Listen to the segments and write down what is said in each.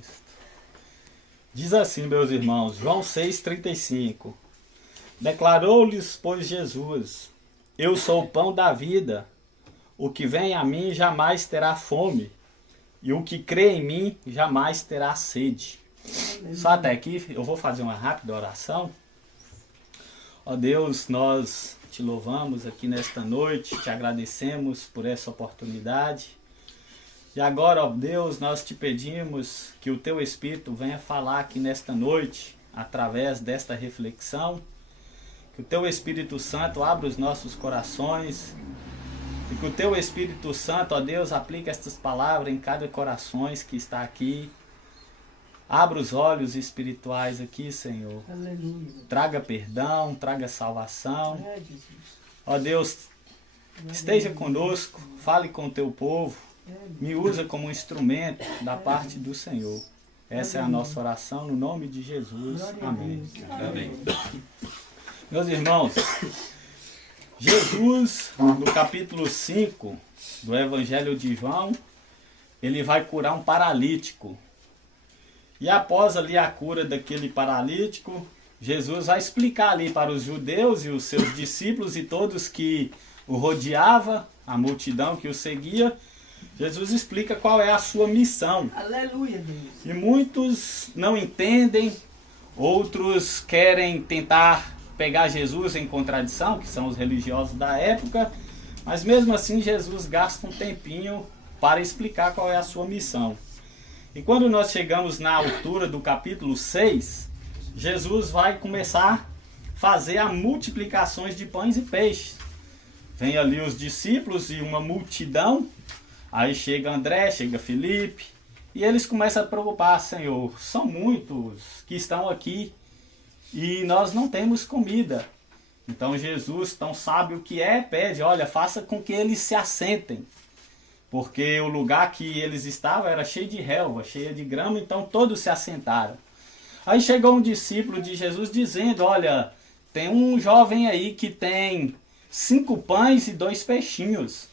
texto. Diz assim, meus irmãos, João 6,35. Declarou-lhes, pois, Jesus: Eu sou o pão da vida. O que vem a mim jamais terá fome, e o que crê em mim jamais terá sede. Só até aqui, eu vou fazer uma rápida oração. Ó Deus, nós te louvamos aqui nesta noite, te agradecemos por essa oportunidade. E agora, ó Deus, nós te pedimos que o teu Espírito venha falar aqui nesta noite, através desta reflexão. Que o teu Espírito Santo abra os nossos corações. E que o teu Espírito Santo, ó Deus, aplique estas palavras em cada coração que está aqui. Abra os olhos espirituais aqui, Senhor. Aleluia. Traga perdão, traga salvação. Ó Deus, esteja conosco, fale com o teu povo. Me usa como um instrumento da parte do Senhor. Essa é a nossa oração, no nome de Jesus. Amém. Amém. Meus irmãos, Jesus, no capítulo 5 do Evangelho de João, ele vai curar um paralítico. E após ali a cura daquele paralítico, Jesus vai explicar ali para os judeus e os seus discípulos e todos que o rodeavam, a multidão que o seguia, Jesus explica qual é a sua missão. Aleluia, Deus. E muitos não entendem, outros querem tentar pegar Jesus em contradição, que são os religiosos da época, mas mesmo assim Jesus gasta um tempinho para explicar qual é a sua missão. E quando nós chegamos na altura do capítulo 6, Jesus vai começar a fazer a multiplicações de pães e peixes. Vem ali os discípulos e uma multidão, aí chega André, chega Felipe, e eles começam a preocupar: Senhor, são muitos que estão aqui e nós não temos comida. Então Jesus, tão sábio que é, pede: olha, faça com que eles se assentem. Porque o lugar que eles estavam era cheio de relva, cheio de grama, então todos se assentaram. Aí chegou um discípulo de Jesus dizendo: olha, tem um jovem aí que tem 5 pães e 2 peixinhos.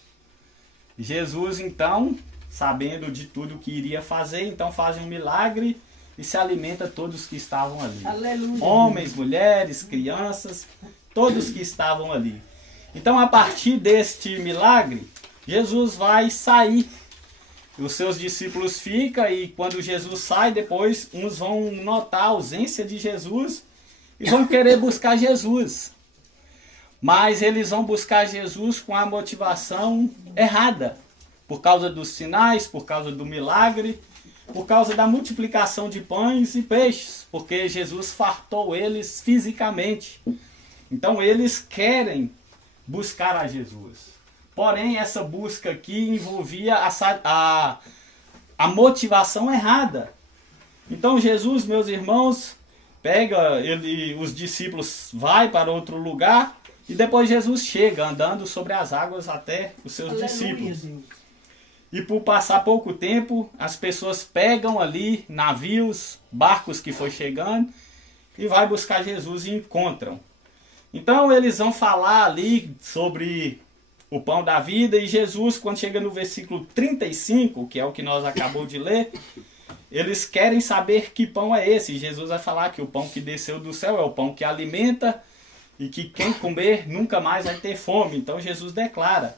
Jesus então, sabendo de tudo que iria fazer, então faz um milagre e se alimenta todos que estavam ali. Aleluia. Homens, mulheres, crianças, todos que estavam ali. Então, a partir deste milagre, Jesus vai sair. Os seus discípulos ficam e quando Jesus sai, depois uns vão notar a ausência de Jesus e vão querer buscar Jesus. Mas eles vão buscar Jesus com a motivação errada. Por causa dos sinais, por causa do milagre, por causa da multiplicação de pães e peixes. Porque Jesus fartou eles fisicamente. Então eles querem buscar a Jesus. Porém, essa busca aqui envolvia a motivação errada. Então Jesus, meus irmãos, pega os discípulos, vai para outro lugar e depois Jesus chega andando sobre as águas até os seus discípulos. Deus. E por passar pouco tempo, as pessoas pegam ali navios, barcos que foi chegando e vai buscar Jesus e encontram. Então eles vão falar ali sobre o pão da vida e Jesus, quando chega no versículo 35, que é o que nós acabamos de ler, eles querem saber que pão é esse. E Jesus vai falar que o pão que desceu do céu é o pão que alimenta e que quem comer nunca mais vai ter fome. Então Jesus declara: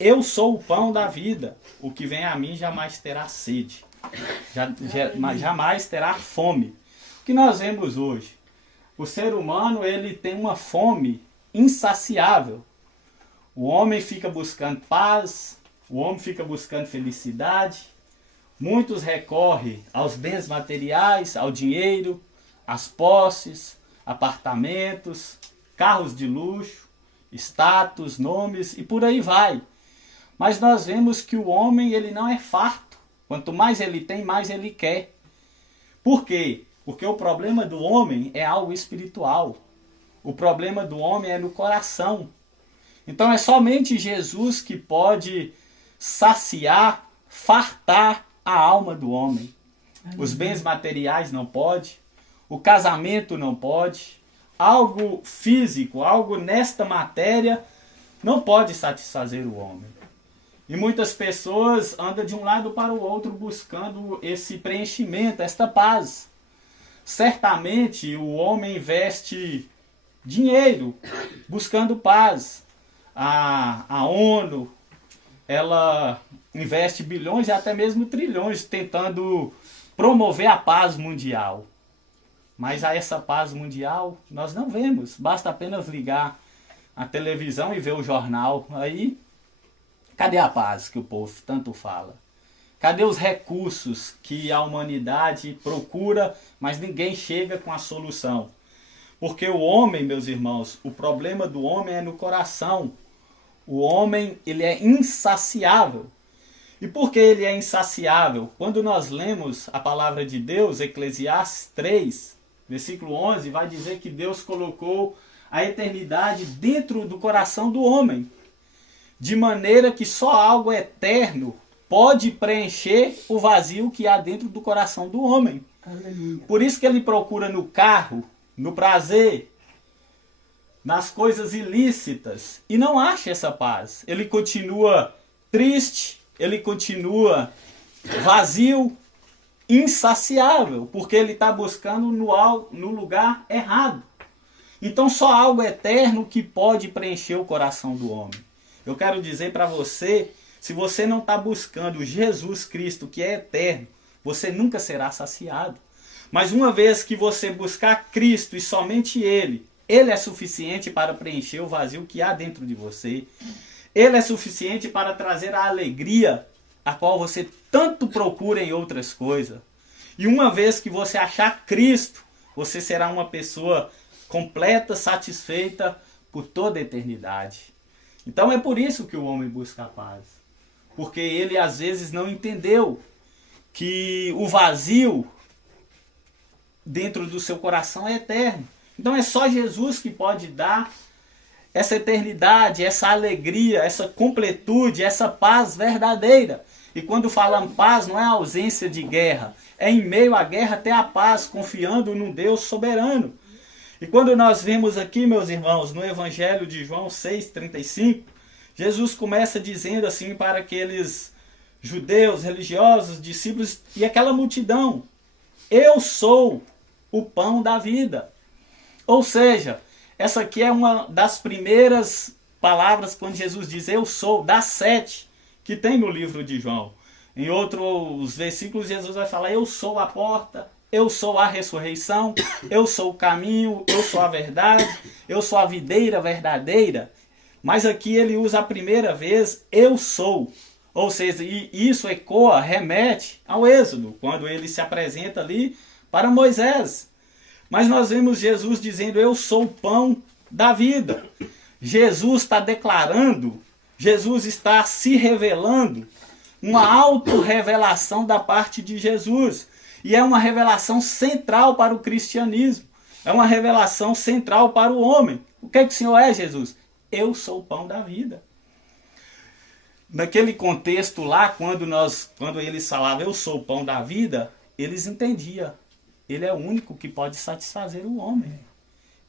eu sou o pão da vida, o que vem a mim jamais terá sede, jamais terá fome. O que nós vemos hoje? O ser humano, ele tem uma fome insaciável. O homem fica buscando paz, o homem fica buscando felicidade. Muitos recorrem aos bens materiais, ao dinheiro, às posses, apartamentos, carros de luxo, status, nomes e por aí vai. Mas nós vemos que o homem, ele não é farto. Quanto mais ele tem, mais ele quer. Por quê? Porque o problema do homem é algo espiritual. O problema do homem é no coração. Então é somente Jesus que pode saciar, fartar a alma do homem. Os bens materiais não pode, o casamento não pode, algo físico, algo nesta matéria não pode satisfazer o homem. E muitas pessoas andam de um lado para o outro buscando esse preenchimento, esta paz. Certamente o homem investe dinheiro buscando paz. A ONU, ela investe bilhões e até mesmo trilhões tentando promover a paz mundial. Mas a essa paz mundial nós não vemos. Basta apenas ligar a televisão e ver o jornal. Aí, cadê a paz que o povo tanto fala? Cadê os recursos que a humanidade procura, mas ninguém chega com a solução? Porque o homem, meus irmãos, o problema do homem é no coração. O homem, ele é insaciável. E por que ele é insaciável? Quando nós lemos a palavra de Deus, Eclesiastes 3, versículo 11, vai dizer que Deus colocou a eternidade dentro do coração do homem. De maneira que só algo eterno pode preencher o vazio que há dentro do coração do homem. Aleluia. Por isso que ele procura no carro, no prazer, nas coisas ilícitas, e não acha essa paz. Ele continua triste, ele continua vazio, insaciável, porque ele está buscando no lugar errado. Então só algo eterno que pode preencher o coração do homem. Eu quero dizer para você, se você não está buscando Jesus Cristo, que é eterno, você nunca será saciado. Mas uma vez que você buscar Cristo e somente Ele é suficiente para preencher o vazio que há dentro de você. Ele é suficiente para trazer a alegria a qual você tanto procura em outras coisas. E uma vez que você achar Cristo, você será uma pessoa completa, satisfeita por toda a eternidade. Então é por isso que o homem busca a paz. Porque ele às vezes não entendeu que o vazio dentro do seu coração é eterno. Então é só Jesus que pode dar essa eternidade, essa alegria, essa completude, essa paz verdadeira. E quando falamos paz, não é a ausência de guerra. É em meio à guerra ter a paz, confiando num Deus soberano. E quando nós vemos aqui, meus irmãos, no Evangelho de João 6,35, Jesus começa dizendo assim para aqueles judeus, religiosos, discípulos e aquela multidão: eu sou o pão da vida. Ou seja, essa aqui é uma das primeiras palavras quando Jesus diz eu sou, das 7 que tem no livro de João. Em outros versículos Jesus vai falar eu sou a porta, eu sou a ressurreição, eu sou o caminho, eu sou a verdade, eu sou a videira verdadeira. Mas aqui ele usa a primeira vez eu sou. Ou seja, e isso ecoa, remete ao Êxodo, quando ele se apresenta ali para Moisés. Mas nós vemos Jesus dizendo eu sou o pão da vida. Jesus está declarando, Jesus está se revelando, uma autorrevelação da parte de Jesus. E é uma revelação central para o cristianismo. É uma revelação central para o homem. O que é que o Senhor é, Jesus? Eu sou o pão da vida. Naquele contexto lá, quando eles falavam eu sou o pão da vida, eles entendiam. Ele é o único que pode satisfazer o homem.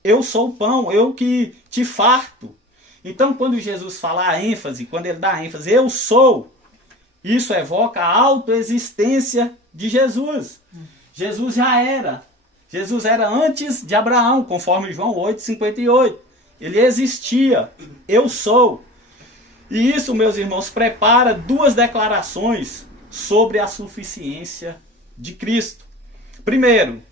Eu sou o pão, eu que te farto. Então, quando Jesus fala a ênfase, quando ele dá a ênfase, eu sou, isso evoca a autoexistência de Jesus. Jesus já era. Jesus era antes de Abraão, conforme João 8,58. Ele existia. Eu sou. E isso, meus irmãos, prepara duas declarações sobre a suficiência de Cristo. Primeiro,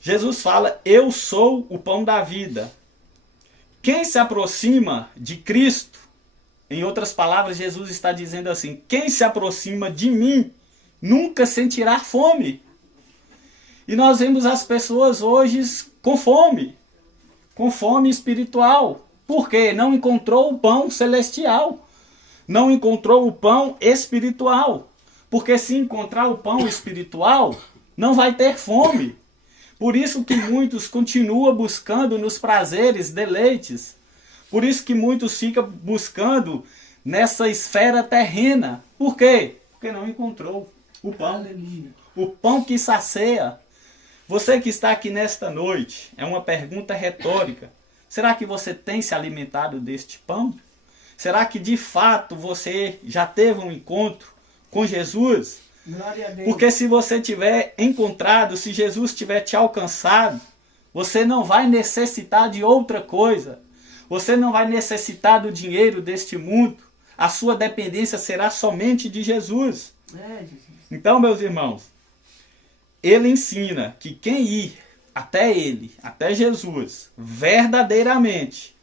Jesus fala, eu sou o pão da vida. Quem se aproxima de Cristo, em outras palavras, Jesus está dizendo assim, quem se aproxima de mim nunca sentirá fome. E nós vemos as pessoas hoje com fome espiritual. Por quê? Não encontrou o pão celestial, não encontrou o pão espiritual. Porque se encontrar o pão espiritual, não vai ter fome. Por isso que muitos continuam buscando nos prazeres, deleites. Por isso que muitos ficam buscando nessa esfera terrena. Por quê? Porque não encontrou o pão. O pão que sacia. Você que está aqui nesta noite, é uma pergunta retórica. Será que você tem se alimentado deste pão? Será que de fato você já teve um encontro com Jesus? Glória a Deus. Porque se você tiver encontrado, se Jesus tiver te alcançado, você não vai necessitar de outra coisa. Você não vai necessitar do dinheiro deste mundo. A sua dependência será somente de Jesus. Jesus. Então, meus irmãos, ele ensina que quem ir até ele, até Jesus, verdadeiramente,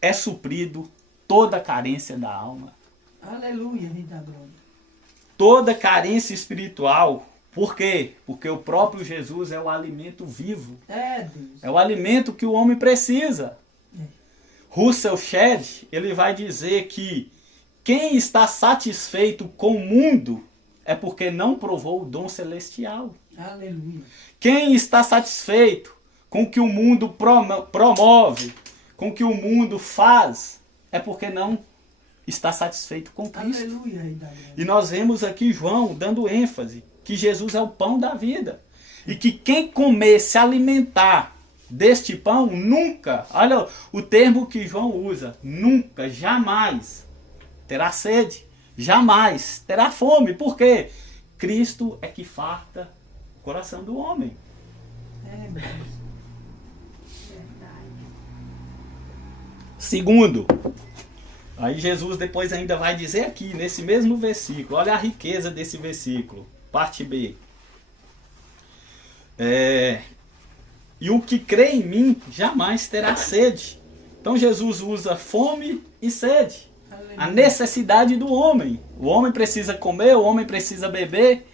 é suprido toda carência da alma. Aleluia, Rei da Glória. Toda carência espiritual. Por quê? Porque o próprio Jesus é o alimento vivo. Deus. É o alimento que o homem precisa. Russell Shedd, ele vai dizer que quem está satisfeito com o mundo é porque não provou o dom celestial. Aleluia. Quem está satisfeito com o que o mundo promove, com o que o mundo faz, é porque não está satisfeito com Cristo. Aleluia, Rei da Glória. E nós vemos aqui João dando ênfase que Jesus é o pão da vida. E que quem comer, se alimentar deste pão, nunca, olha o termo que João usa, nunca, jamais terá sede, jamais terá fome. Por quê? Cristo é que farta o coração do homem. Deus. Segundo, aí Jesus depois ainda vai dizer aqui, nesse mesmo versículo, olha a riqueza desse versículo, parte B. E o que crê em mim jamais terá sede. Então Jesus usa fome e sede. Aleluia. A necessidade do homem. O homem precisa comer, o homem precisa beber.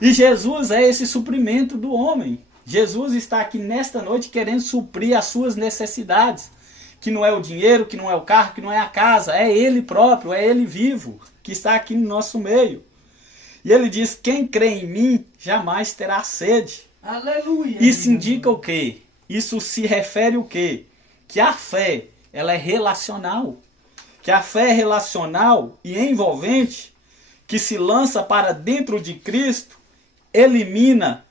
E Jesus é esse suprimento do homem. Jesus está aqui nesta noite querendo suprir as suas necessidades. Que não é o dinheiro, que não é o carro, que não é a casa. É Ele próprio, é Ele vivo, que está aqui no nosso meio. E ele diz, quem crê em mim jamais terá sede. Aleluia. Isso indica o quê? Isso se refere o quê? Que a fé, ela é relacional. Que a fé é relacional e envolvente, que se lança para dentro de Cristo, elimina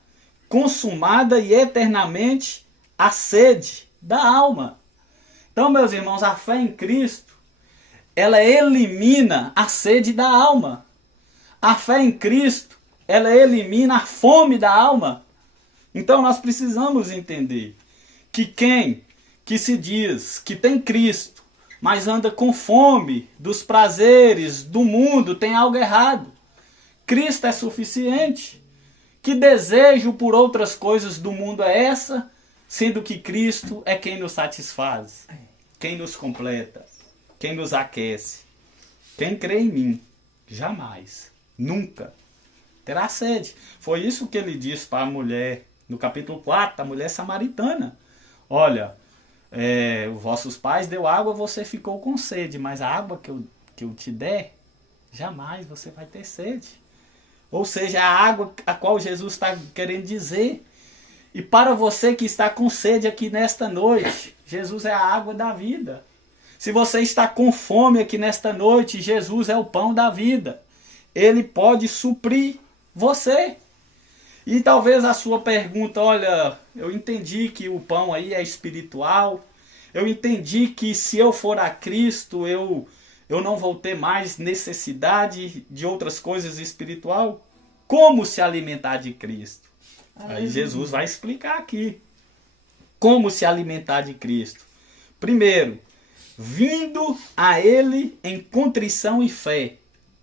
consumada e eternamente a sede da alma. Então, meus irmãos, a fé em Cristo, ela elimina a sede da alma. A fé em Cristo, ela elimina a fome da alma. Então nós precisamos entender que quem que se diz que tem Cristo, mas anda com fome dos prazeres do mundo, tem algo errado. Cristo é suficiente. Que desejo por outras coisas do mundo é essa, sendo que Cristo é quem nos satisfaz, quem nos completa, quem nos aquece. Quem crê em mim, jamais, nunca terá sede. Foi isso que ele disse para a mulher, no capítulo 4, a mulher samaritana. Olha, os vossos pais deu água, você ficou com sede, mas a água que eu te der, jamais você vai ter sede. Ou seja, a água a qual Jesus está querendo dizer. E para você que está com sede aqui nesta noite, Jesus é a água da vida. Se você está com fome aqui nesta noite, Jesus é o pão da vida. Ele pode suprir você. E talvez a sua pergunta, olha, eu entendi que o pão aí é espiritual. Eu entendi que se eu for a Cristo, eu não vou ter mais necessidade de outras coisas espiritual. Como se alimentar de Cristo? Aí Jesus vai explicar aqui. Como se alimentar de Cristo? Primeiro, vindo a Ele em contrição e fé.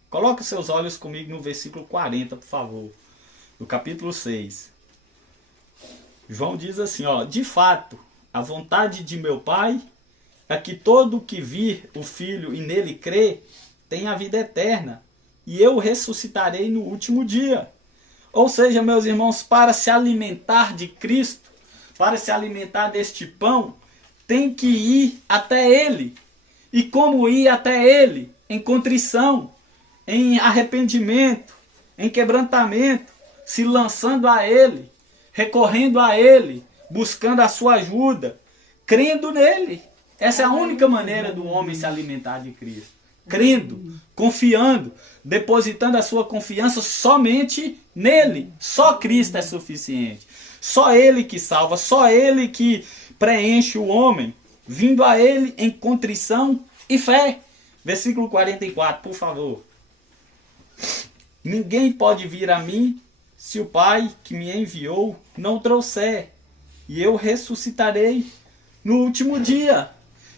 Coloque seus olhos comigo no versículo 40, por favor. Do capítulo 6. João diz assim, ó, de fato, a vontade de meu Pai é que todo que vir o Filho e nele crê, tenha a vida eterna, e eu o ressuscitarei no último dia. Ou seja, meus irmãos, para se alimentar de Cristo, para se alimentar deste pão, tem que ir até Ele. E como ir até Ele? Em contrição, em arrependimento, em quebrantamento, se lançando a Ele, recorrendo a Ele, buscando a sua ajuda, crendo nele. Essa é a única maneira do homem se alimentar de Cristo. Crendo, confiando, depositando a sua confiança somente nele. Só Cristo é suficiente. Só Ele que salva, só Ele que preenche o homem, vindo a Ele em contrição e fé. Versículo 44, por favor. Ninguém pode vir a mim se o Pai que me enviou não trouxer, e eu ressuscitarei no último dia.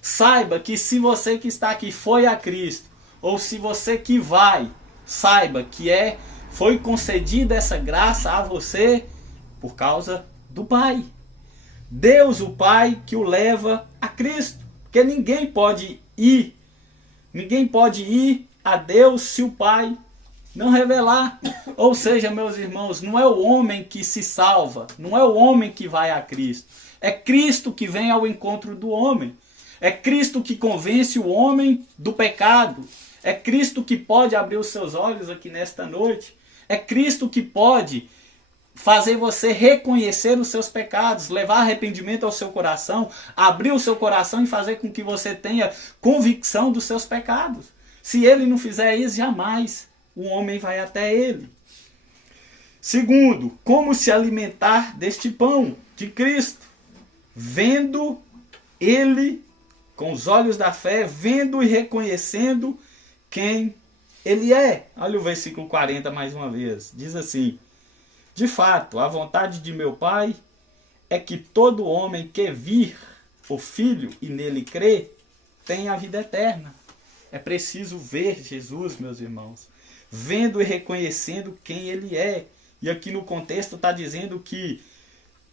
Saiba que se você que está aqui foi a Cristo, ou se você que vai, saiba que foi concedida essa graça a você por causa do Pai. Deus, o Pai, que o leva a Cristo. Porque ninguém pode ir a Deus se o Pai não revelar. Ou seja, meus irmãos, não é o homem que se salva, não é o homem que vai a Cristo. É Cristo que vem ao encontro do homem. É Cristo que convence o homem do pecado. É Cristo que pode abrir os seus olhos aqui nesta noite. É Cristo que pode fazer você reconhecer os seus pecados, levar arrependimento ao seu coração, abrir o seu coração e fazer com que você tenha convicção dos seus pecados. Se ele não fizer isso, jamais o homem vai até ele. Segundo, como se alimentar deste pão de Cristo? Vendo ele com os olhos da fé, vendo e reconhecendo quem ele é. Olha o versículo 40 mais uma vez. Diz assim: de fato, a vontade de meu Pai é que todo homem que vir o Filho e nele crê, tenha a vida eterna. É preciso ver Jesus, meus irmãos, vendo e reconhecendo quem ele é. E aqui no contexto está dizendo que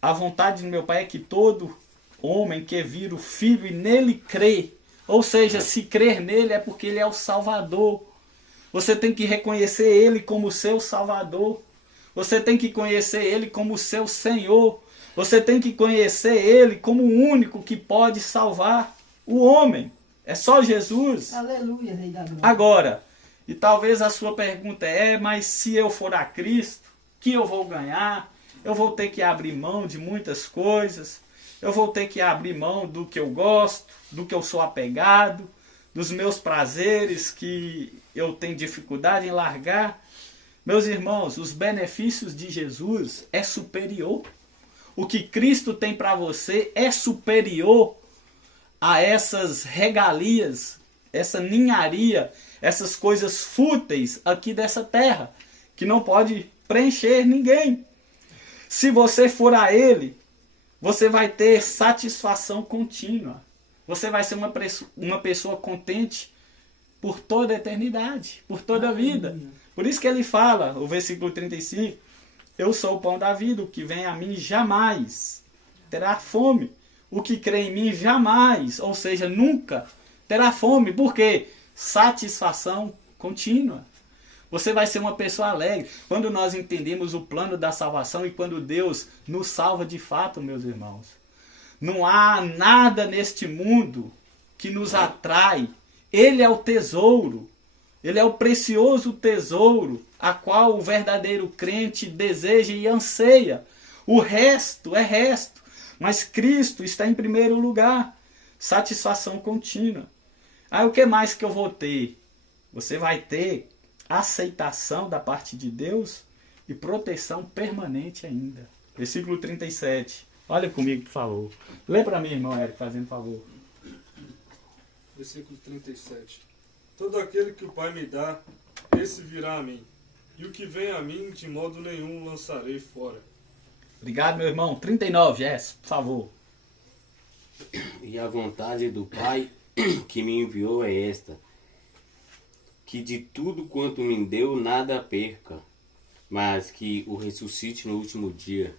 a vontade do meu Pai é que todo homem que vir o Filho e nele crê. Ou seja, se crer nele é porque ele é o Salvador. Você tem que reconhecer ele como seu Salvador. Você tem que conhecer ele como seu Senhor. Você tem que conhecer ele como o único que pode salvar o homem. É só Jesus. Aleluia, Rei da Glória. Agora, e talvez a sua pergunta mas se eu for a Cristo, o que eu vou ganhar? Eu vou ter que abrir mão de muitas coisas. Eu vou ter que abrir mão do que eu gosto, do que eu sou apegado, dos meus prazeres que eu tenho dificuldade em largar. Meus irmãos, os benefícios de Jesus é superior. O que Cristo tem para você é superior a essas regalias, essa ninharia, essas coisas fúteis aqui dessa terra, que não pode preencher ninguém. Se você for a Ele, você vai ter satisfação contínua. Você vai ser uma pessoa contente por toda a eternidade, por toda a vida. Por isso que ele fala, o versículo 35, eu sou o pão da vida, o que vem a mim jamais terá fome. O que crê em mim jamais, ou seja, nunca terá fome. Por quê? Satisfação contínua. Você vai ser uma pessoa alegre. Quando nós entendemos o plano da salvação e quando Deus nos salva de fato, meus irmãos. Não há nada neste mundo que nos atrai. Ele é o tesouro. Ele é o precioso tesouro a qual o verdadeiro crente deseja e anseia. O resto é resto. Mas Cristo está em primeiro lugar. Satisfação contínua. Aí o que mais que eu vou ter? Você vai ter aceitação da parte de Deus e proteção permanente ainda. Versículo 37. Olha comigo, por favor. Lê para mim, irmão Érico, fazendo favor. Versículo 37. Todo aquele que o Pai me dá, esse virá a mim. E o que vem a mim, de modo nenhum lançarei fora. Obrigado, meu irmão. 39, Jess, por favor. E a vontade do Pai que me enviou é esta: que de tudo quanto me deu, nada perca, mas que o ressuscite no último dia.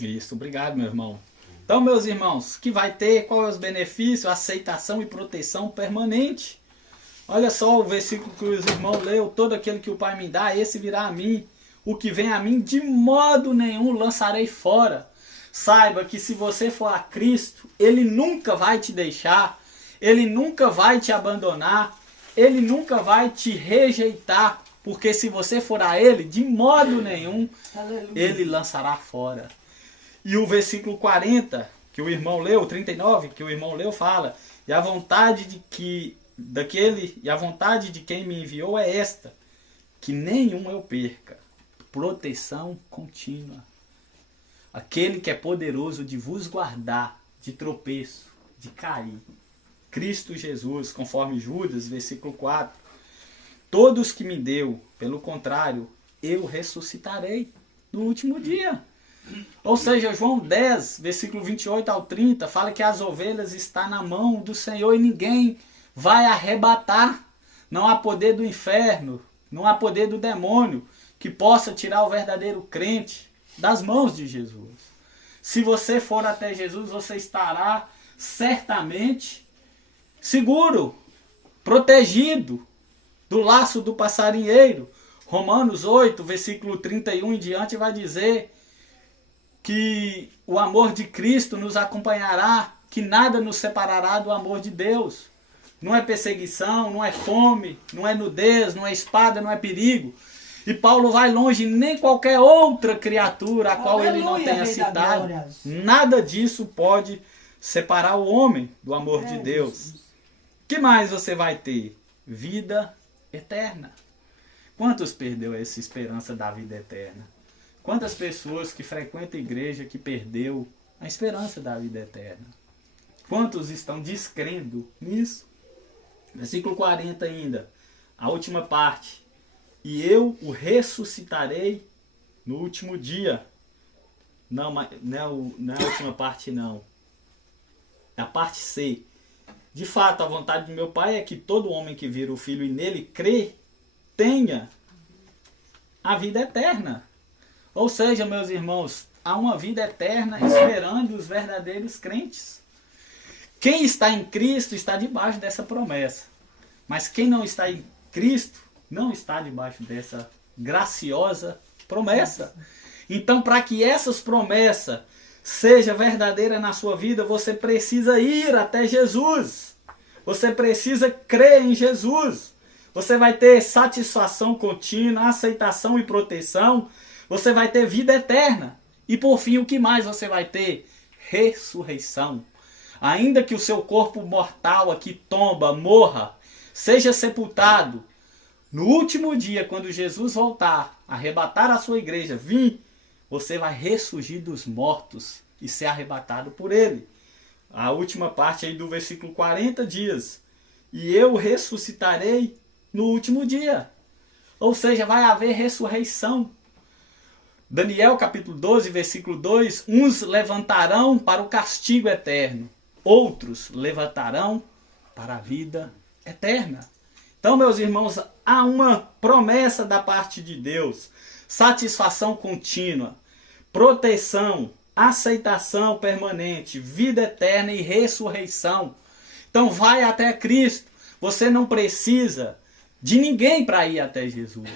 Isso, obrigado, meu irmão. Então, meus irmãos, que vai ter, qual é os benefícios? Aceitação e proteção permanente. Olha só o versículo que os irmãos leu: todo aquele que o Pai me dá, esse virá a mim. O que vem a mim, de modo nenhum lançarei fora. Saiba que se você for a Cristo, Ele nunca vai te deixar, Ele nunca vai te abandonar, Ele nunca vai te rejeitar, porque se você for a Ele, de modo nenhum, Aleluia. Ele lançará fora. E o versículo 40, que o irmão leu, 39, que o irmão leu, fala: e a vontade de quem me enviou é esta, que nenhum eu perca. Proteção contínua. Aquele que é poderoso de vos guardar de tropeço, de cair. Cristo Jesus, conforme Judas, versículo 4. Todos que me deu, pelo contrário, eu ressuscitarei no último dia. Ou seja, João 10, versículo 28 ao 30, fala que as ovelhas estão na mão do Senhor e ninguém vai arrebatar. Não há poder do inferno, não há poder do demônio que possa tirar o verdadeiro crente das mãos de Jesus. Se você for até Jesus, você estará certamente seguro, protegido do laço do passarinheiro. Romanos 8, versículo 31 em diante vai dizer que o amor de Cristo nos acompanhará, que nada nos separará do amor de Deus. Não é perseguição, não é fome, não é nudez, não é espada, não é perigo. E Paulo vai longe, nem qualquer outra criatura a qual ele não tenha citado. Nada disso pode separar o homem do amor de Deus. O que mais você vai ter? Vida eterna. Quantos perdeu essa esperança da vida eterna? Quantas pessoas que frequentam a igreja que perdeu a esperança da vida eterna? Quantos estão descrendo nisso? Versículo 40 ainda, a última parte. E eu o ressuscitarei no último dia. Não é a última parte não. É a parte C. De fato, a vontade do meu Pai é que todo homem que vira o Filho e nele crê, tenha a vida eterna. Ou seja, meus irmãos, há uma vida eterna esperando os verdadeiros crentes. Quem está em Cristo está debaixo dessa promessa. Mas quem não está em Cristo não está debaixo dessa graciosa promessa. Então, para que essas promessas sejam verdadeiras na sua vida, você precisa ir até Jesus. Você precisa crer em Jesus. Você vai ter satisfação contínua, aceitação e proteção. Você vai ter vida eterna. E por fim, o que mais você vai ter? Ressurreição. Ainda que o seu corpo mortal aqui tomba, morra, seja sepultado, no último dia, quando Jesus voltar, arrebatar a sua igreja, você vai ressurgir dos mortos e ser arrebatado por ele. A última parte aí do versículo 40 diz: e eu ressuscitarei no último dia. Ou seja, vai haver ressurreição. Daniel capítulo 12, versículo 2, uns levantarão para o castigo eterno, outros levantarão para a vida eterna. Então, meus irmãos, há uma promessa da parte de Deus, satisfação contínua, proteção, aceitação permanente, vida eterna e ressurreição. Então, vai até Cristo. Você não precisa de ninguém para ir até Jesus.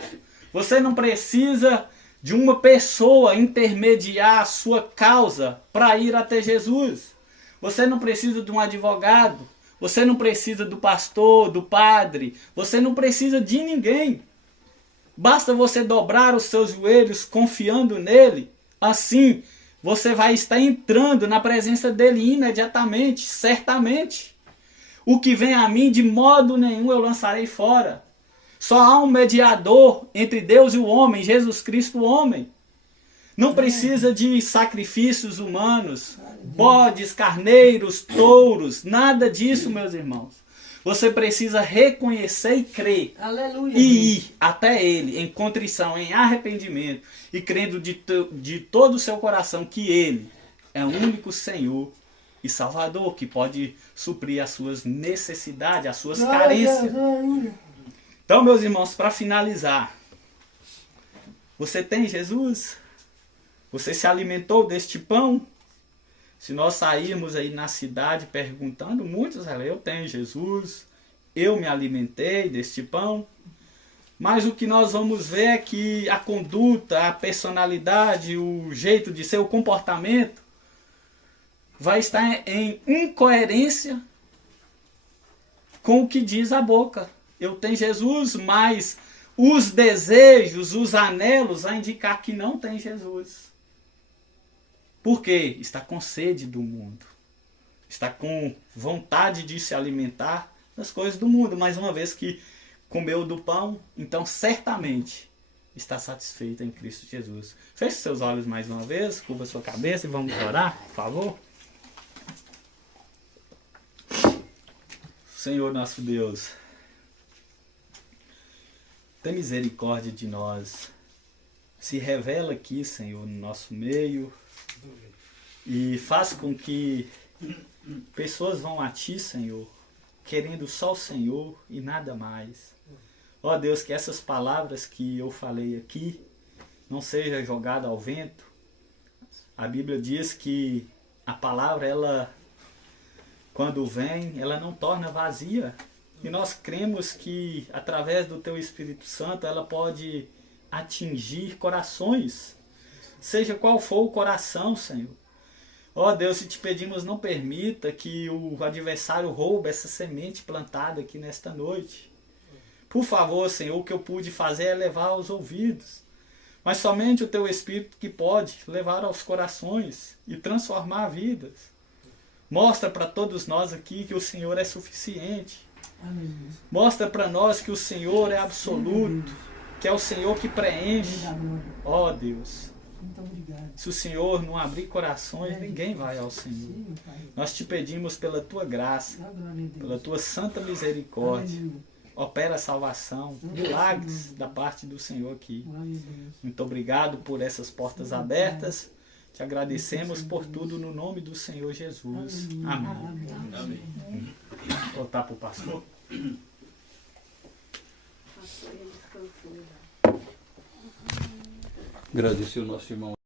Você não precisa de uma pessoa intermediar a sua causa para ir até Jesus. Você não precisa de um advogado. Você não precisa do pastor, do padre. Você não precisa de ninguém. Basta você dobrar os seus joelhos confiando nele. Assim, você vai estar entrando na presença dele imediatamente, certamente. O que vem a mim, de modo nenhum eu lançarei fora. Só há um mediador entre Deus e o homem, Jesus Cristo, o homem. Não precisa de sacrifícios humanos, bodes, carneiros, touros, nada disso, meus irmãos. Você precisa reconhecer e crer. Aleluia. E ir até ele em contrição, em arrependimento e crendo de todo o seu coração que ele é o único Senhor e Salvador que pode suprir as suas necessidades, as suas carências. Então, meus irmãos, para finalizar, você tem Jesus? Você se alimentou deste pão? Se nós sairmos aí na cidade perguntando, muitos falam, eu tenho Jesus, eu me alimentei deste pão. Mas o que nós vamos ver é que a conduta, a personalidade, o jeito de ser, o comportamento, vai estar em incoerência com o que diz a boca. Eu tenho Jesus, mas os desejos, os anelos, a indicar que não tem Jesus. Por quê? Está com sede do mundo. Está com vontade de se alimentar das coisas do mundo. Mas uma vez que comeu do pão, então certamente está satisfeito em Cristo Jesus. Feche seus olhos mais uma vez, curva sua cabeça e vamos orar, por favor. Senhor nosso Deus, tem misericórdia de nós. Se revela aqui, Senhor, no nosso meio e faz com que pessoas vão a Ti, Senhor, querendo só o Senhor e nada mais. Ó Deus, que essas palavras que eu falei aqui não sejam jogadas ao vento. A Bíblia diz que a palavra, ela, quando vem, ela não torna vazia. E nós cremos que, através do Teu Espírito Santo, ela pode atingir corações, seja qual for o coração, Senhor. Ó Deus, se te pedimos, não permita que o adversário roube essa semente plantada aqui nesta noite. Por favor, Senhor, o que eu pude fazer é levar aos ouvidos, mas somente o Teu Espírito que pode levar aos corações e transformar vidas. Mostra para todos nós aqui que o Senhor é suficiente. Aleluia. Mostra para nós que o Senhor é absoluto, que é o Senhor que preenche. Rei da glória. Ó Deus, Muito obrigado. se o Senhor não abrir corações, ninguém vai ao Senhor. Sim, Pai. Nós te pedimos pela Tua graça, Dá glória a Deus. pela Tua santa misericórdia. Aleluia. Opera a salvação, milagres da parte do Senhor aqui. Glória a Deus. Muito obrigado por essas portas abertas. Te agradecemos por tudo no nome do Senhor Jesus. Amém. Amém. Voltar para o pastor. Agradecer o nosso irmão.